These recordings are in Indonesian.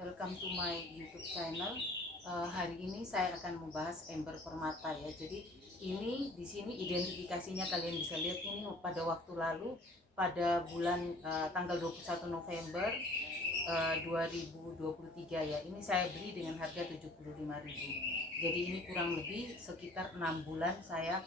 welcome to my YouTube channel. Hari ini saya akan membahas ember permata ya. Jadi ini di sini identifikasinya kalian bisa lihat ini pada waktu lalu pada bulan tanggal 21 November 2023 ya. Ini saya beli dengan harga 75.000. Jadi ini kurang lebih sekitar 6 bulan saya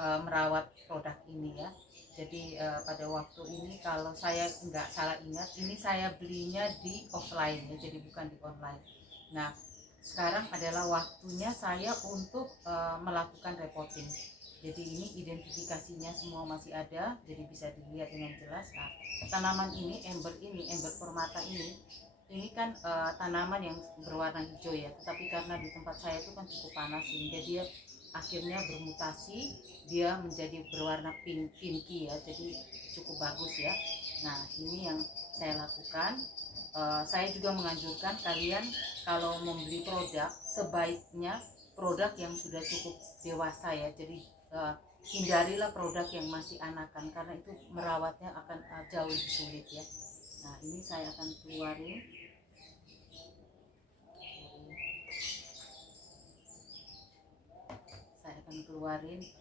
merawat produk ini ya. Jadi pada waktu ini kalau saya nggak salah ingat ini saya belinya di offline ya, jadi bukan di online. Nah sekarang adalah waktunya saya untuk melakukan reporting. Jadi ini identifikasinya semua masih ada, jadi bisa dilihat dengan jelas. Nah tanaman ini ember permata ini kan tanaman yang berwarna hijau ya, tetapi karena di tempat saya itu kan cukup panas sehingga dia akhirnya bermutasi, dia menjadi berwarna pinky ya, jadi cukup bagus ya. Nah ini yang saya lakukan. Saya juga menganjurkan kalian kalau membeli produk sebaiknya produk yang sudah cukup dewasa ya, jadi hindarilah produk yang masih anakan karena itu merawatnya akan jauh lebih sulit ya. Nah ini saya akan keluarin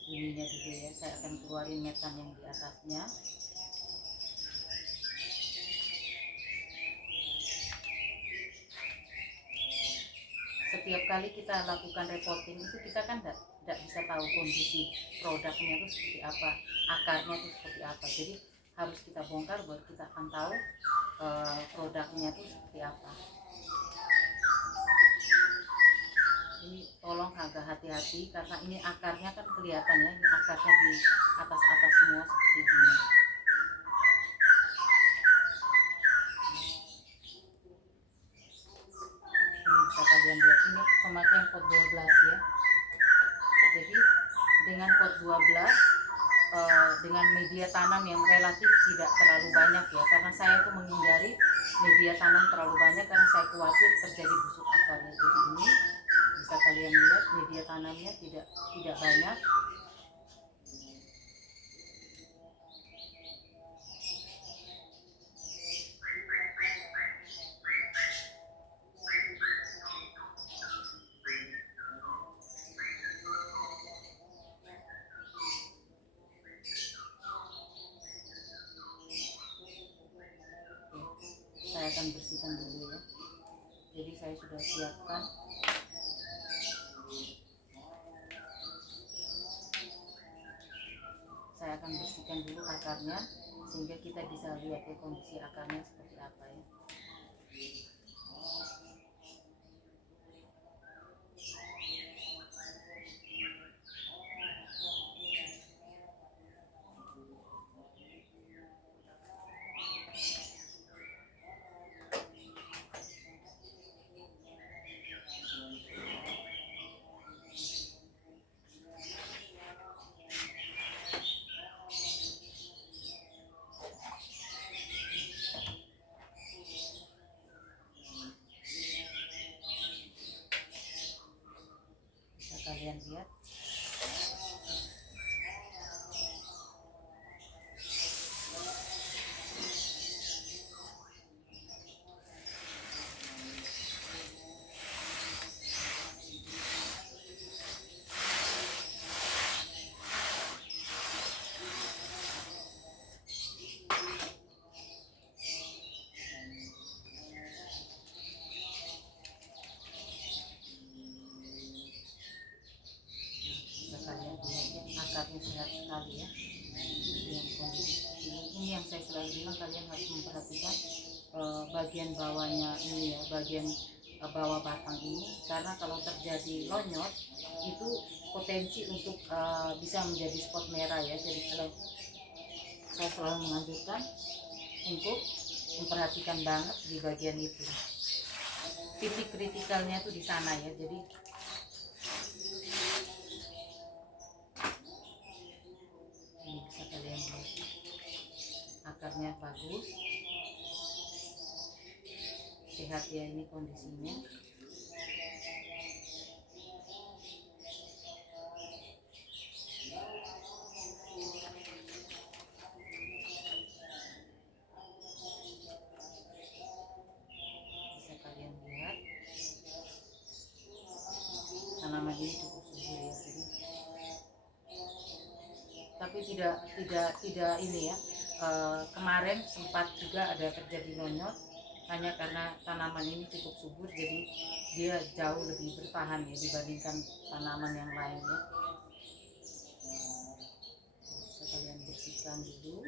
ininya dulu ya, saya akan keluarin metan yang di atasnya. Setiap kali kita lakukan reporting itu kita kan tidak bisa tahu kondisi produknya itu seperti apa, akarnya itu seperti apa, jadi harus kita bongkar baru kita akan tahu produknya itu seperti apa. Ini tolong agak hati-hati karena ini akarnya kan kelihatan ya, ini akarnya di atas-atas semua seperti ini. Ini bisa kalian lihat, ini pemakaian pot 12 ya. Jadi dengan pot 12 dengan media tanam yang relatif tidak terlalu banyak ya, karena saya tuh menghindari media tanam terlalu banyak karena saya khawatir terjadi busuk akarnya. Jadi ini bisa kalian lihat media tanamnya tidak banyak. Saya akan bersihkan dulu ya. Jadi saya sudah siapkan. Saya akan bersihkan dulu akarnya sehingga kita bisa lihat ya kondisi akarnya seperti apa ya. Bisa kalian lihat. Akarnya sehat sekali ya. Dengan kondisi ini yang saya selalu bilang, kalian harus memperhatikan bagian bawahnya ini ya, bagian bawah batang ini, karena kalau terjadi lonyot itu potensi untuk bisa menjadi spot merah ya. Jadi kalau saya selalu menganjurkan untuk memperhatikan banget di bagian itu, titik kritikalnya itu di sana ya. Jadi ini bisa kalian lihat akarnya bagus, sehat ya, ini kondisinya. Bisa kalian lihat tidak ini ya. Kemarin sempat juga ada terjadi nonyot, hanya karena tanaman ini cukup subur, jadi dia jauh lebih bertahan ya dibandingkan tanaman yang lainnya. Sekalian bersihkan dulu.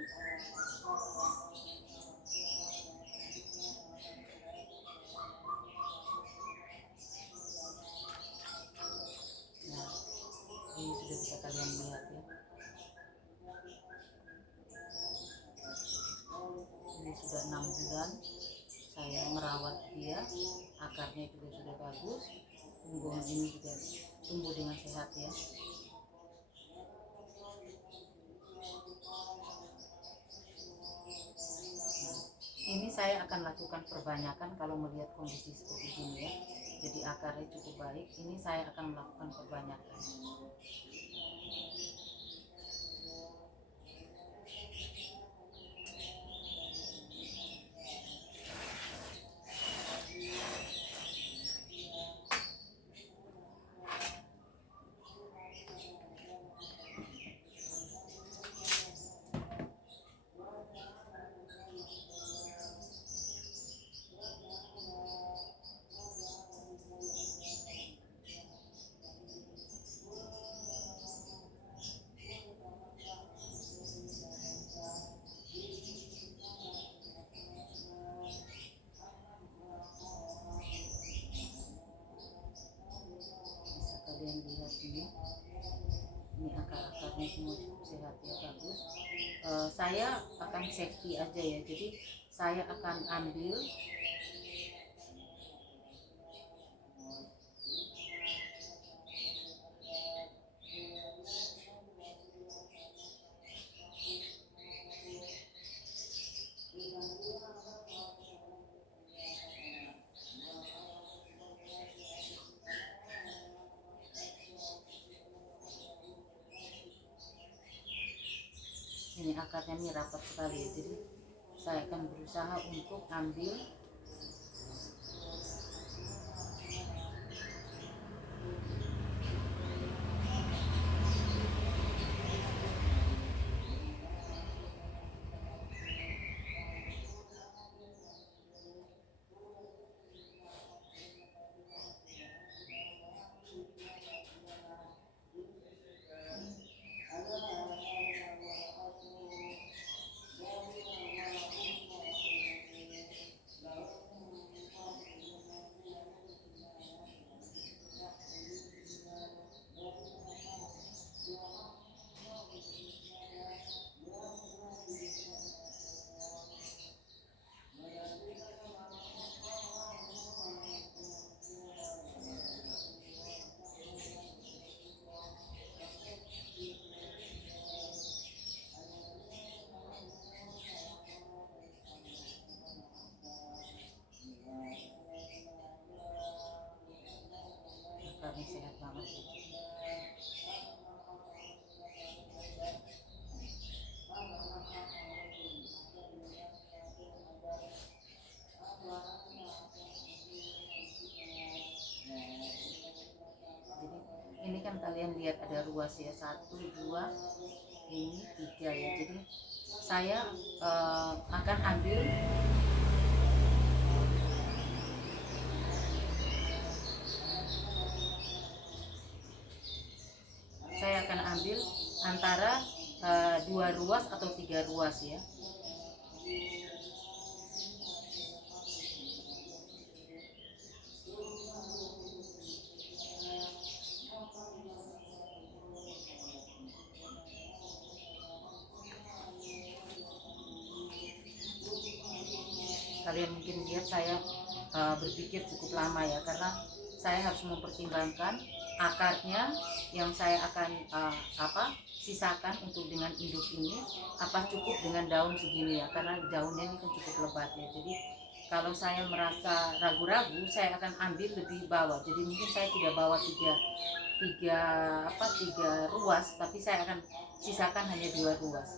Nah, ini sudah bisa kalian lihat ya. Ini sudah 6 bulan saya merawat dia, akarnya juga sudah bagus, tumbuhan ini juga tumbuh dengan sehat ya. Nah, ini saya akan lakukan perbanyakan kalau melihat kondisi seperti ini ya. Jadi akarnya cukup baik, ini saya akan melakukan perbanyakan. Kalian lihat ini akar-akarnya semua cukup sehat ya, bagus. Saya akan safety aja ya, jadi saya akan ambil ini akarnya ini rapat sekali ya, jadi saya akan berusaha untuk ambil akarnya sehat banget ya. Jadi ini kan kalian lihat ada ruas ya, 1, 2, ini 3 ya. Jadi saya akan ambil antara 2 ruas atau 3 ruas ya. Kalian mungkin lihat saya berpikir cukup lama ya, karena saya harus mempertimbangkan akarnya yang saya akan sisakan untuk dengan induk ini, apa cukup dengan daun segini ya, karena daunnya ini kan cukup lebat ya. Jadi kalau saya merasa ragu-ragu, saya akan ambil lebih bawah. Jadi mungkin saya tidak bawa tiga ruas, tapi saya akan sisakan hanya 2 ruas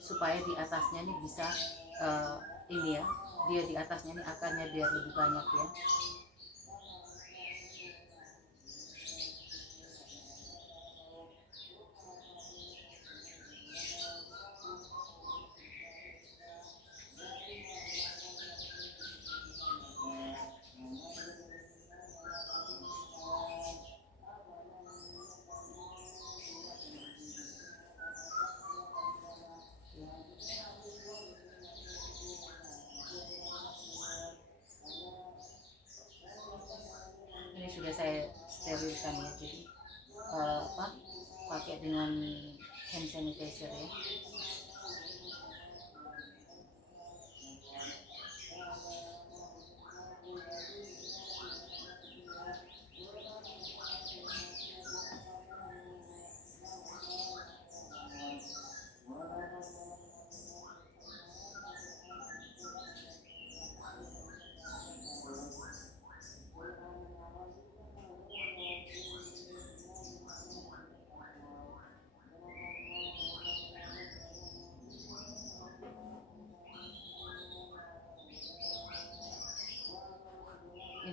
supaya di atasnya ini bisa ini ya, dia di atasnya ini akarnya biar lebih banyak ya.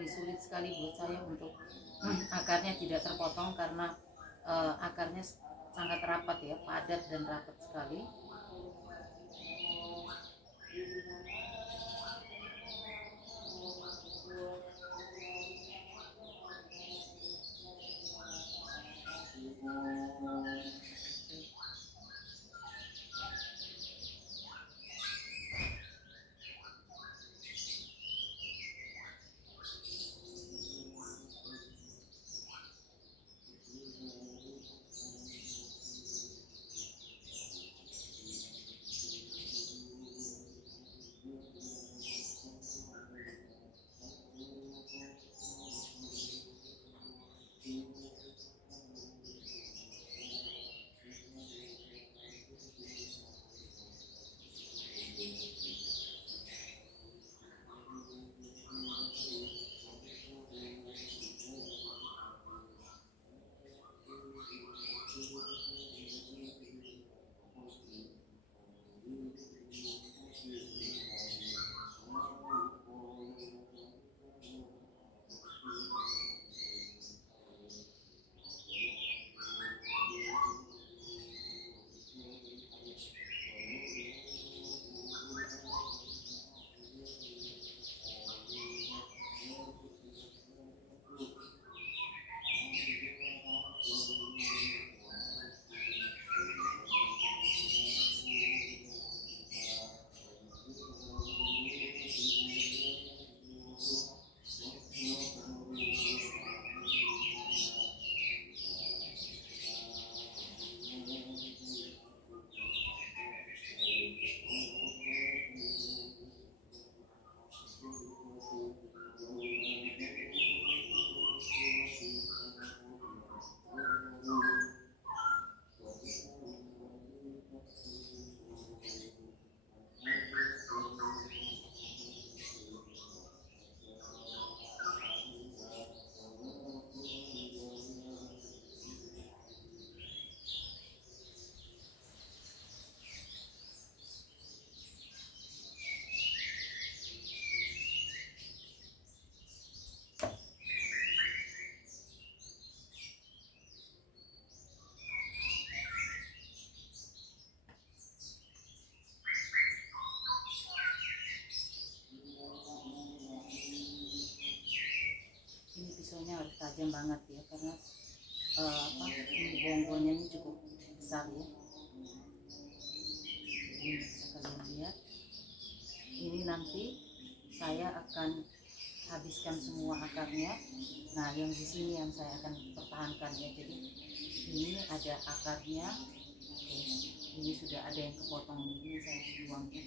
ini sulit sekali buat saya untuk akarnya tidak terpotong karena akarnya sangat rapat ya, padat dan rapat sekali. Pisaunya harus tajam banget ya, karena ini bonggolnya ini cukup besar ya. Ini bisa kalian lihat. Ini nanti saya akan habiskan semua akarnya. Nah, yang di sini yang saya akan pertahankan ya. Jadi ini ada akarnya. Oke, ini sudah ada yang kepotong, ini saya buang ya.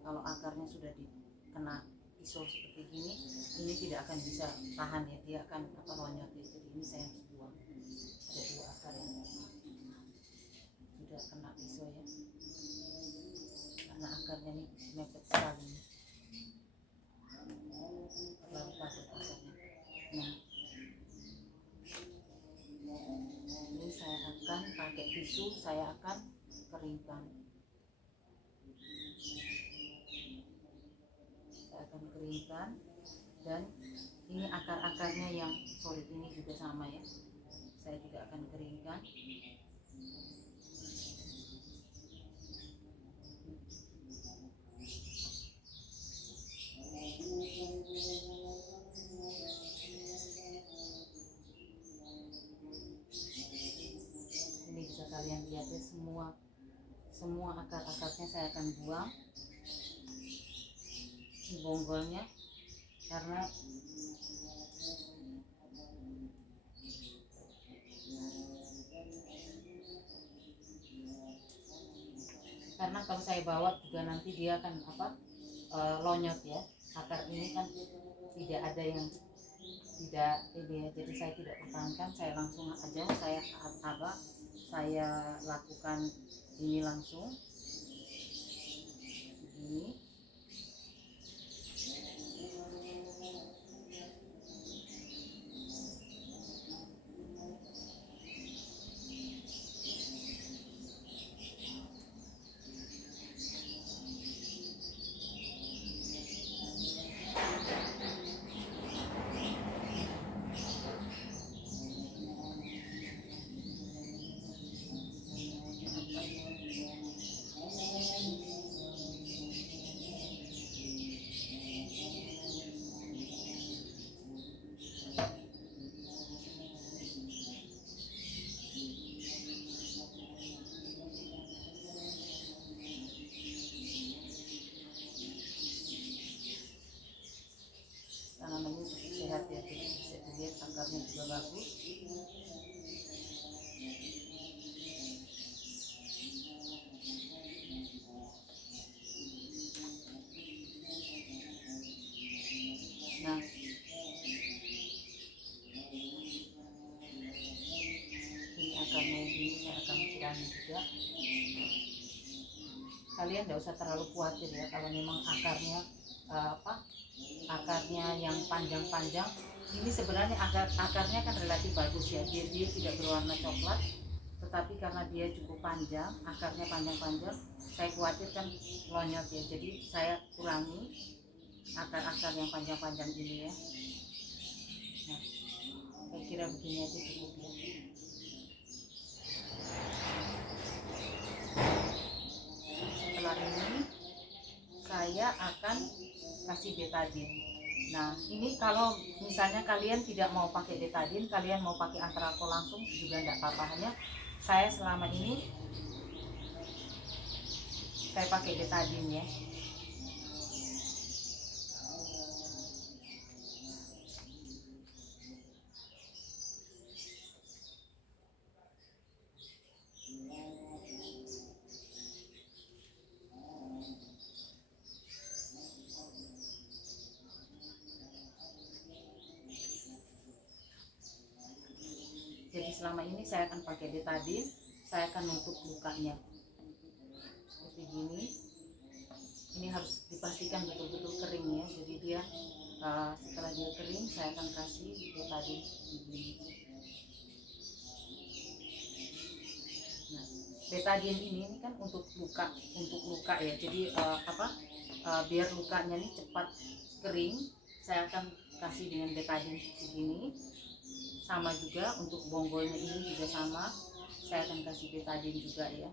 Kalau akarnya sudah dikena pisau seperti ini tidak akan bisa tahan ya, dia akan lonyot ya. Jadi ini saya harus buang. Ada 2 akar yang sudah kena pisau ya, karena akarnya ini mepet sekali, terlalu padat akarnya. Nah, ini saya akan pakai tisu, saya akan keringkan. Dan ini akar-akarnya yang solid ini juga sama ya, saya juga akan keringkan. Ini bisa kalian lihat ya, semua akar-akarnya saya akan buang di bonggolnya, karena kalau saya bawa juga nanti dia akan lonyot ya. Akar ini kan tidak ada yang tidak ini ya, jadi saya tidak pertahankan, saya langsung aja saya lakukan ini langsung begini. bagus. Nah, ini akarnya ini saya akan kurangi juga. Kalian tidak usah terlalu khawatir ya kalau memang akarnya akarnya yang panjang-panjang. Ini sebenarnya akarnya kan relatif bagus ya, dia tidak berwarna coklat, tetapi karena dia cukup panjang, akarnya panjang-panjang, saya khawatir kan lonyot ya, jadi saya kurangi akar-akar yang panjang-panjang ini ya. Nah, saya kira begini aja cukup ya. Setelah ini saya akan kasih betadine. Nah, ini kalau misalnya kalian tidak mau pakai betadine, kalian mau pakai antrakol langsung juga tidak apa-apa. Hanya saya selama ini saya pakai betadine ya. Jadi selama ini saya akan pakai betadine, saya akan nutup lukanya seperti gini. Ini harus dipastikan betul-betul kering ya. Jadi dia setelah dia kering, saya akan kasih betadine begini. Nah, betadine ini kan untuk luka ya. Jadi biar lukanya ini cepat kering, saya akan kasih dengan betadine begini. Sama juga untuk bonggolnya ini juga sama, saya akan kasih betadine juga ya.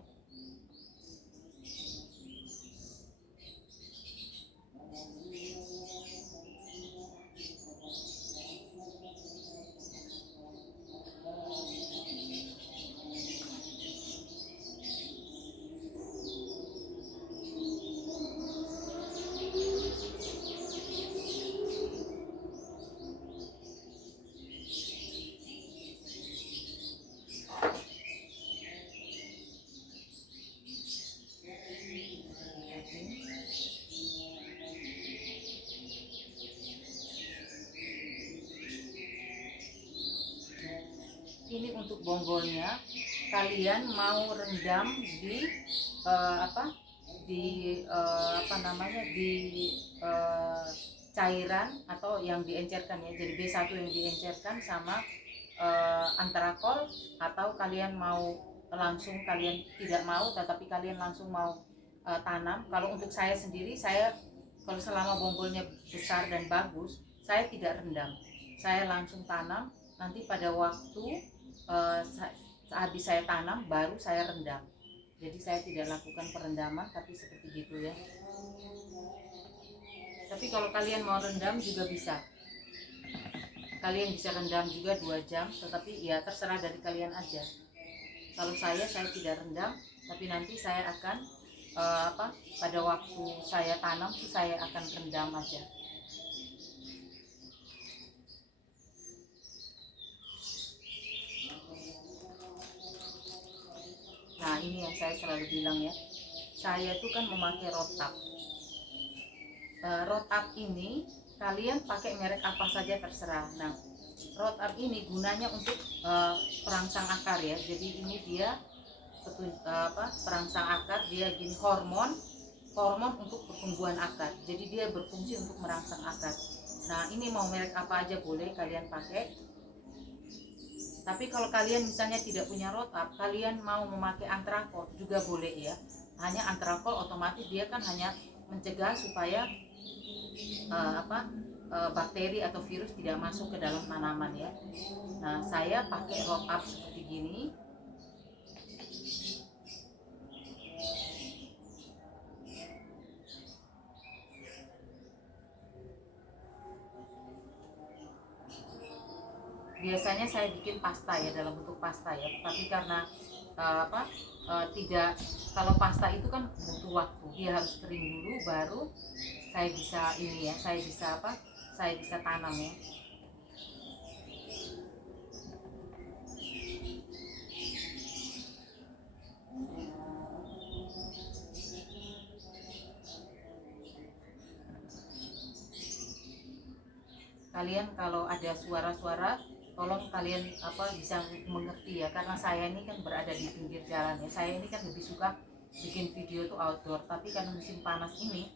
Ini untuk bonggolnya, kalian mau rendam di cairan atau yang diencerkan ya, jadi B1 yang diencerkan sama antrakol, atau kalian mau langsung, kalian tidak mau tetapi kalian langsung mau tanam. Kalau untuk saya sendiri, saya kalau selama bonggolnya besar dan bagus, saya tidak rendam, saya langsung tanam. Nanti pada waktu habis saya tanam baru saya rendam. Jadi saya tidak lakukan perendaman, tapi seperti gitu ya. Tapi kalau kalian mau rendam juga bisa, kalian bisa rendam juga 2 jam, tetapi ya terserah dari kalian aja. Kalau saya tidak rendam, tapi nanti saya akan pada waktu saya tanam itu saya akan rendam aja. Nah, ini yang saya selalu bilang ya, saya tuh kan memakai rotap. Rotap ini kalian pakai merek apa saja terserah. Nah, rotap ini gunanya untuk perangsang akar ya. Jadi ini dia perangsang akar, dia gini, hormon untuk pertumbuhan akar. Jadi dia berfungsi untuk merangsang akar. Nah, ini mau merek apa aja boleh kalian pakai. Tapi kalau kalian misalnya tidak punya rotap, kalian mau memakai antrakol juga boleh ya. Hanya antrakol otomatis dia kan hanya mencegah supaya bakteri atau virus tidak masuk ke dalam tanaman ya. Nah, saya pakai rotap seperti gini. Biasanya saya bikin pasta ya, dalam bentuk pasta ya. Tapi karena tidak, kalau pasta itu kan butuh waktu, dia harus kering dulu baru saya bisa ini ya, saya bisa tanam ya. kalian kalau ada suara-suara tolong kalian bisa mengerti ya, karena saya ini kan berada di pinggir jalan ya. Saya ini kan lebih suka bikin video itu outdoor, tapi karena musim panas ini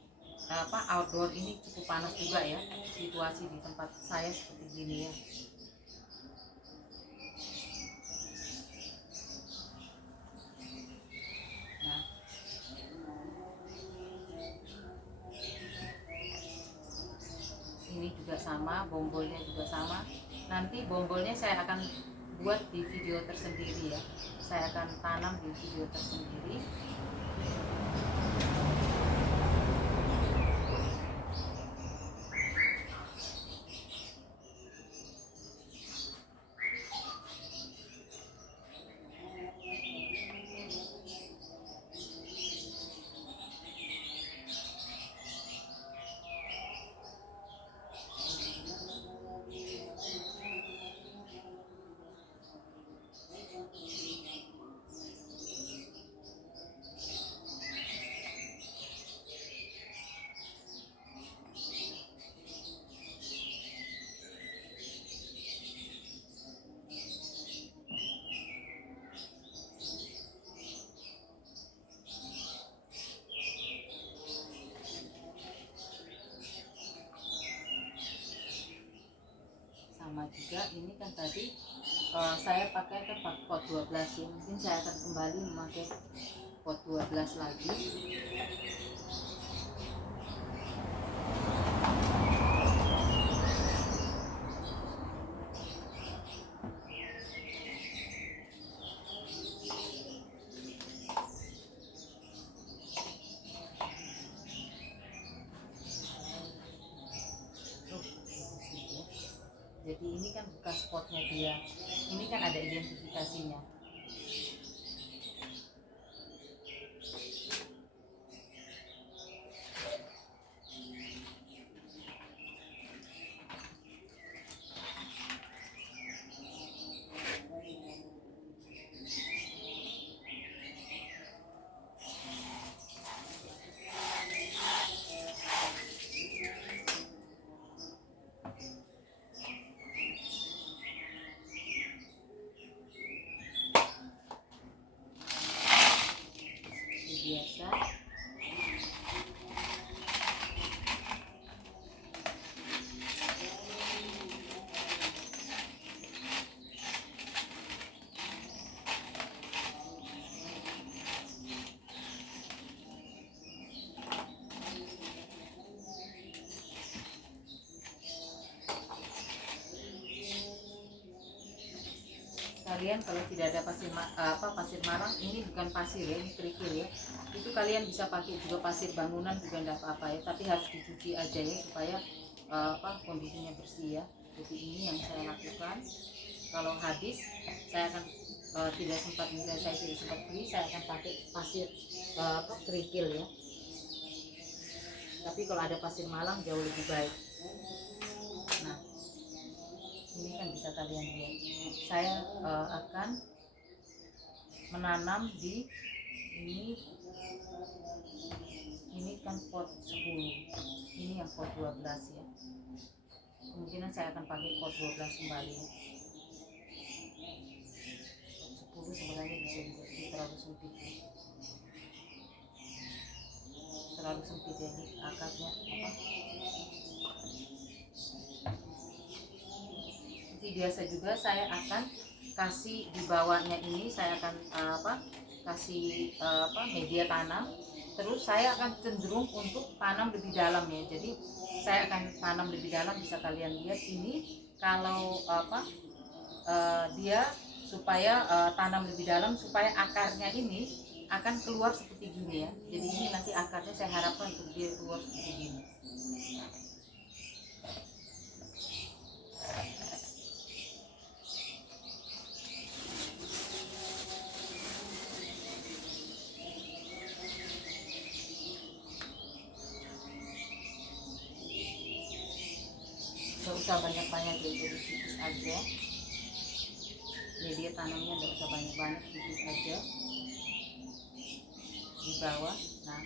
outdoor ini cukup panas juga ya, situasi di tempat saya seperti gini ya. Nah, ini juga sama, bombolnya juga sama. Nanti bombolnya saya akan buat di video tersendiri ya, saya akan tanam di video tersendiri. Sama juga ini kan tadi saya pakai kan pot 12 ya, mungkin saya akan kembali memakai pot 12 lagi. Jadi ini kan bekas potnya dia, ini kan ada identifikasinya. Biasa kalian kalau tidak ada pasir marang, ini bukan pasir ya, ini kerikil ya, itu kalian bisa pakai juga pasir bangunan juga tidak apa-apa ya, tapi harus dicuci aja ya supaya kondisinya bersih ya. Jadi ini yang saya lakukan. Kalau habis saya akan tidak sempat, misalnya saya tidak sempat beli, saya akan pakai pasir kerikil ya. Tapi kalau ada pasir malang jauh lebih baik. Nah, ini kan bisa kalian lihat, saya akan menanam di ini kan pot 10, ini yang pot 12 ya, kemungkinan saya akan pakai pot 12 kembali ya. Pot 10 sebenarnya bisa juga terlalu sempit ya, terlalu sempit ya, ini akarnya Nanti biasa juga saya akan kasih di bawahnya ini, saya akan kasih media tanam. Terus saya akan cenderung untuk tanam lebih dalam ya. Jadi saya akan tanam lebih dalam, bisa kalian lihat ini kalau dia supaya tanam lebih dalam supaya akarnya ini akan keluar seperti gini ya. Jadi ini nanti akarnya saya harapkan untuk dia keluar seperti gini. Gak usah banyak-banyak ya, jadi tipis aja. Media tanamnya gak usah banyak-banyak, tipis aja di bawah. Nah,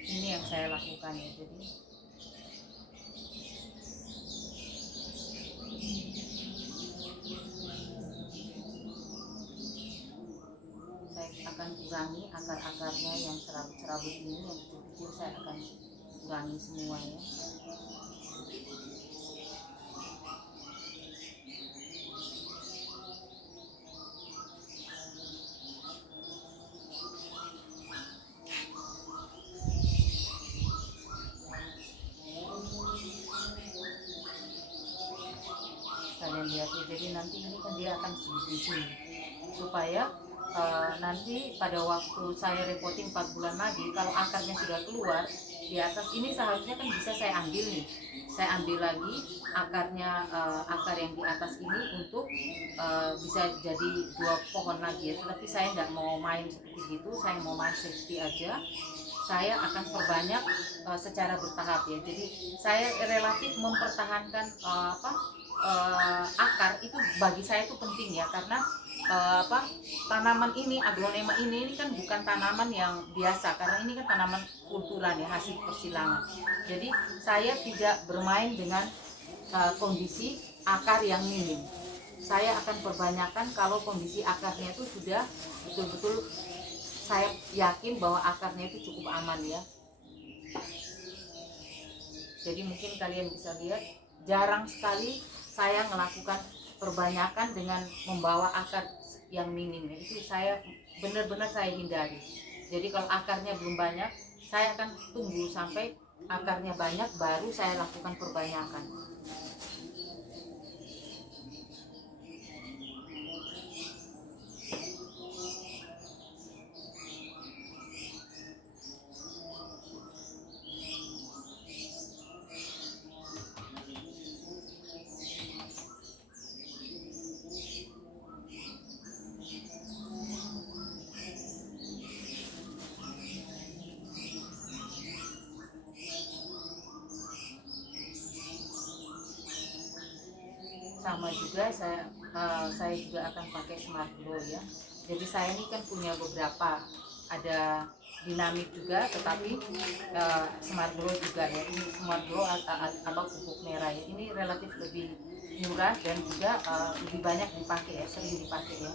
ini yang saya lakukan ya. Jadi kurangi akar-akarnya yang serabut-serabut ini, yang kecil-kecil saya akan kurangi semua ya. Kalian lihat ya, jadi nanti ini kan dia akan di sini supaya nanti pada waktu saya repoting 4 bulan lagi, kalau akarnya sudah keluar di atas ini, seharusnya kan bisa saya ambil nih, saya ambil lagi akarnya, akar yang di atas ini untuk bisa jadi 2 pohon lagi ya. Tetapi saya tidak mau main seperti itu, saya mau main safety aja. Saya akan perbanyak secara bertahap ya. Jadi saya relatif mempertahankan akar itu, bagi saya itu penting ya, karena tanaman ini, aglonema ini kan bukan tanaman yang biasa, karena ini kan tanaman kulturan ya, hasil persilangan. Jadi saya tidak bermain dengan kondisi akar yang minim. Saya akan perbanyakkan kalau kondisi akarnya itu sudah betul-betul saya yakin bahwa akarnya itu cukup aman ya. Jadi mungkin kalian bisa lihat, jarang sekali saya melakukan perbanyakan dengan membawa akar yang minim. Itu saya benar-benar saya hindari. Jadi kalau akarnya belum banyak, saya akan tunggu sampai akarnya banyak baru saya lakukan perbanyakan. Sama juga saya juga akan pakai smart glow ya. Jadi saya ini kan punya beberapa, ada dinamik juga, tetapi smart glow juga ya. Ini smart glow atau pupuk merah ya, ini relatif lebih murah dan juga lebih banyak dipakai ya, sering dipakai ya.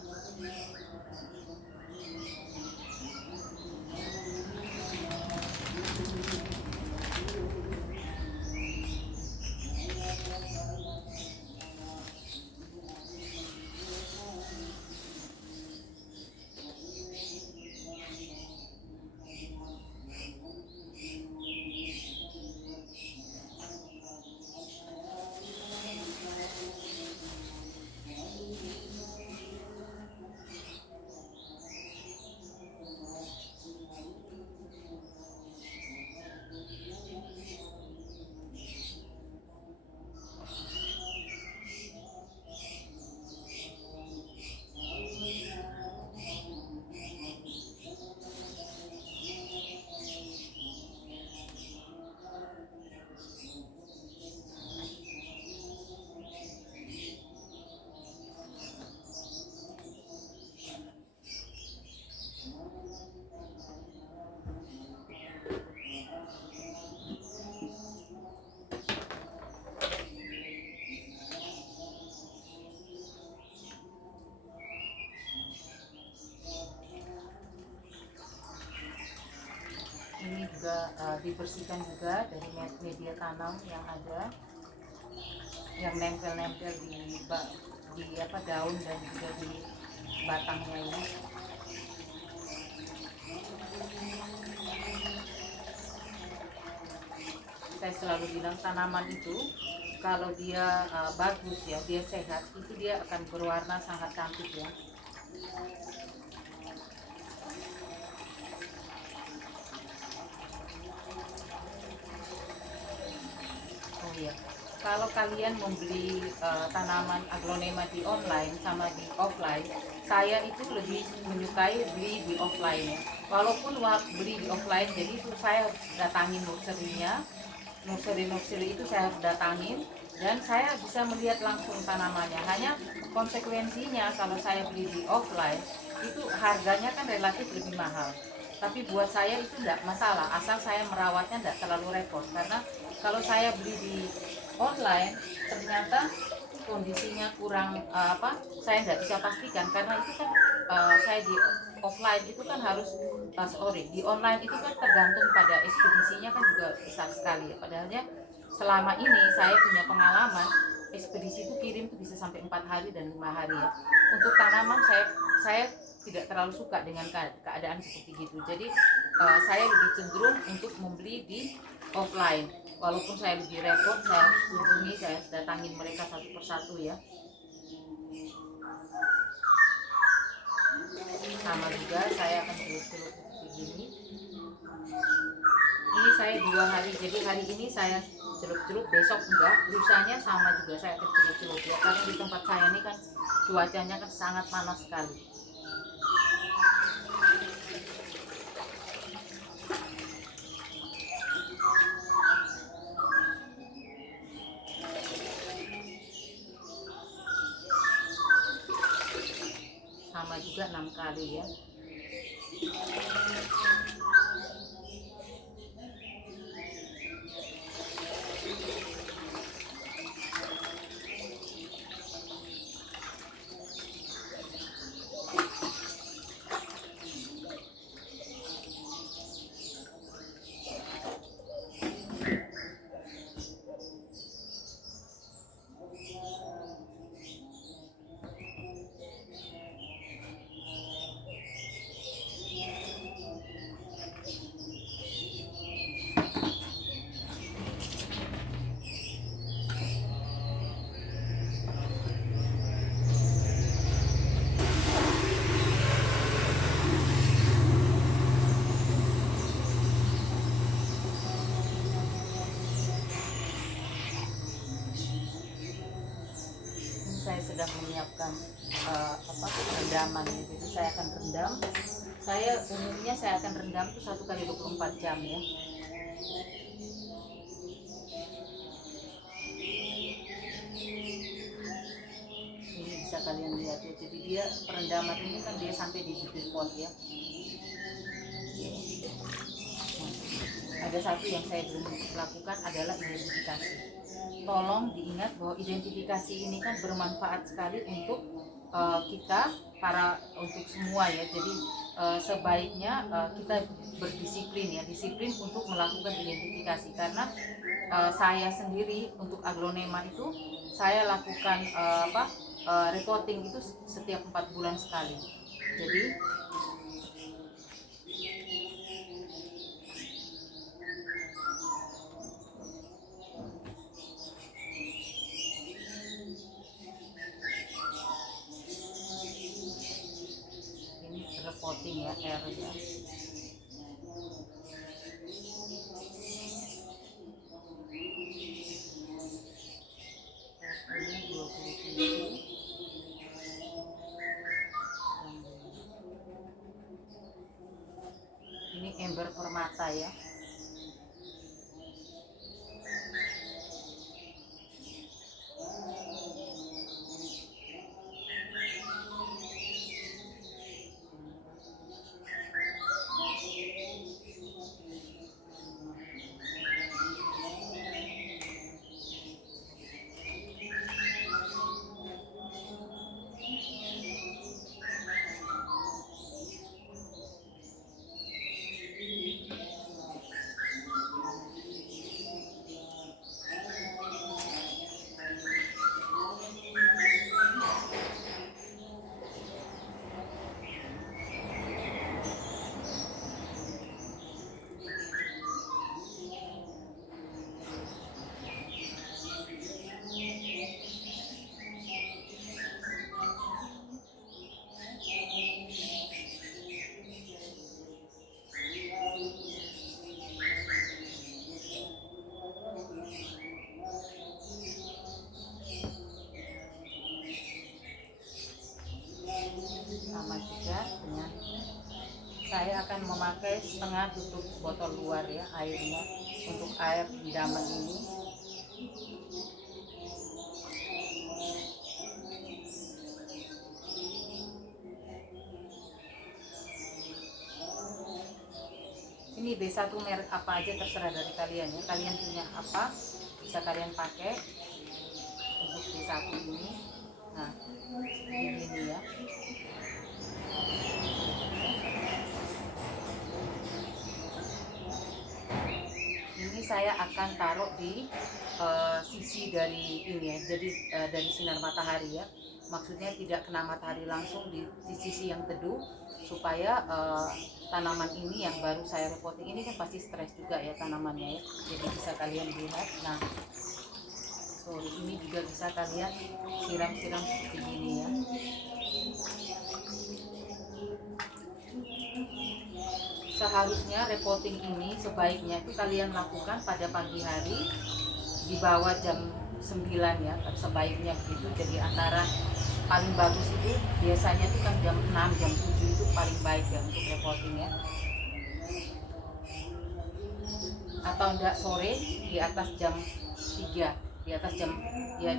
Ini juga dibersihkan juga dari media tanam yang ada, yang nempel-nempel di daun dan juga di batangnya ini. Saya selalu bilang tanaman itu kalau dia bagus ya, dia sehat, itu dia akan berwarna sangat cantik ya. Oh iya, kalau kalian membeli tanaman aglonema di online sama di offline, saya itu lebih menyukai beli di offline ya. Walaupun beli di offline, jadi itu saya datangin nursery-nya, nursery itu saya datangin dan saya bisa melihat langsung tanamannya. Hanya konsekuensinya kalau saya beli di offline itu harganya kan relatif lebih mahal. Tapi buat saya itu tidak masalah, asal saya merawatnya tidak terlalu repot. Karena kalau saya beli di online ternyata kondisinya kurang saya nggak bisa pastikan karena itu kan saya di offline itu kan harus sorry, di online itu kan tergantung pada ekspedisinya kan juga besar sekali ya. Padahalnya selama ini saya punya pengalaman ekspedisi itu kirim tuh bisa sampai 4 hari dan 5 hari ya. Untuk tanaman saya tidak terlalu suka dengan keadaan seperti gitu. Jadi saya lebih cenderung untuk membeli di offline. Walaupun saya lebih repot, saya harus kunjungi, saya datangin mereka satu persatu ya. Sama juga saya akan celup-celup begini. Ini saya 2 hari, jadi hari ini saya celup-celup, besok enggak, lusanya sama juga saya akan celup-celup ya, karena di tempat saya ini kan cuacanya kan sangat panas sekali. Sama juga 6 kali ya. Saya sedang menyiapkan rendaman ya. Jadi saya akan rendam. Umumnya saya akan rendam itu 1 kali 24 jam ya. Ini bisa kalian lihat ya. Jadi dia perendaman ini kan dia sampai di bibir pot ya. Ada satu yang saya belum lakukan adalah identifikasi. Tolong diingat bahwa identifikasi ini kan bermanfaat sekali untuk kita untuk semua ya. Jadi sebaiknya kita berdisiplin ya, disiplin untuk melakukan identifikasi karena saya sendiri untuk aglonema itu saya lakukan reporting itu setiap 4 bulan sekali. Jadi reporting ya, R ya. Ini 27. Ini ember permata ya. Sama juga dengan saya akan memakai setengah tutup botol luar ya airnya untuk air rendaman ini. Ini B1 merek apa aja terserah dari kalian ya. Kalian punya apa bisa kalian pakai. untuk D1 ini. Nah, begini ya. Ini saya akan taruh di sisi dari ini ya, jadi dari sinar matahari ya. Maksudnya tidak kena matahari langsung, di sisi yang teduh, supaya tanaman ini yang baru saya repotting ini kan pasti stres juga ya tanamannya ya. Jadi bisa kalian lihat. Nah, sorry, ini juga bisa kalian siram-siram seperti ini ya. Seharusnya repotting ini sebaiknya itu kalian lakukan pada pagi hari di bawah jam 9 ya, sebaiknya begitu. Jadi antara paling bagus itu biasanya itu kan jam 6, jam 7 itu paling baik ya untuk repotting ya. Atau enggak sore di atas jam 3, di atas jam ya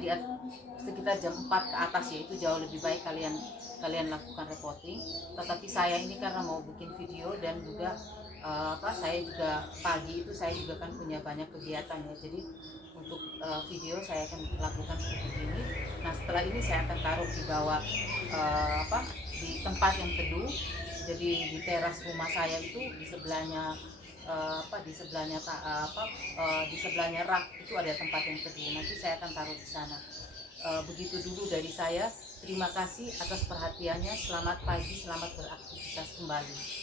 sekitar jam 4 ke atas ya, itu jauh lebih baik kalian lakukan repotting. Tetapi saya ini karena mau bikin video dan juga saya juga pagi itu saya juga kan punya banyak kegiatan ya, jadi untuk video saya akan lakukan seperti ini. Nah, setelah ini saya akan taruh di bawah di tempat yang teduh. Jadi di teras rumah saya itu di sebelahnya di sebelahnya rak itu ada tempat yang teduh. Nanti saya akan taruh di sana. Begitu dulu dari saya. Terima kasih atas perhatiannya. Selamat pagi, selamat beraktivitas kembali.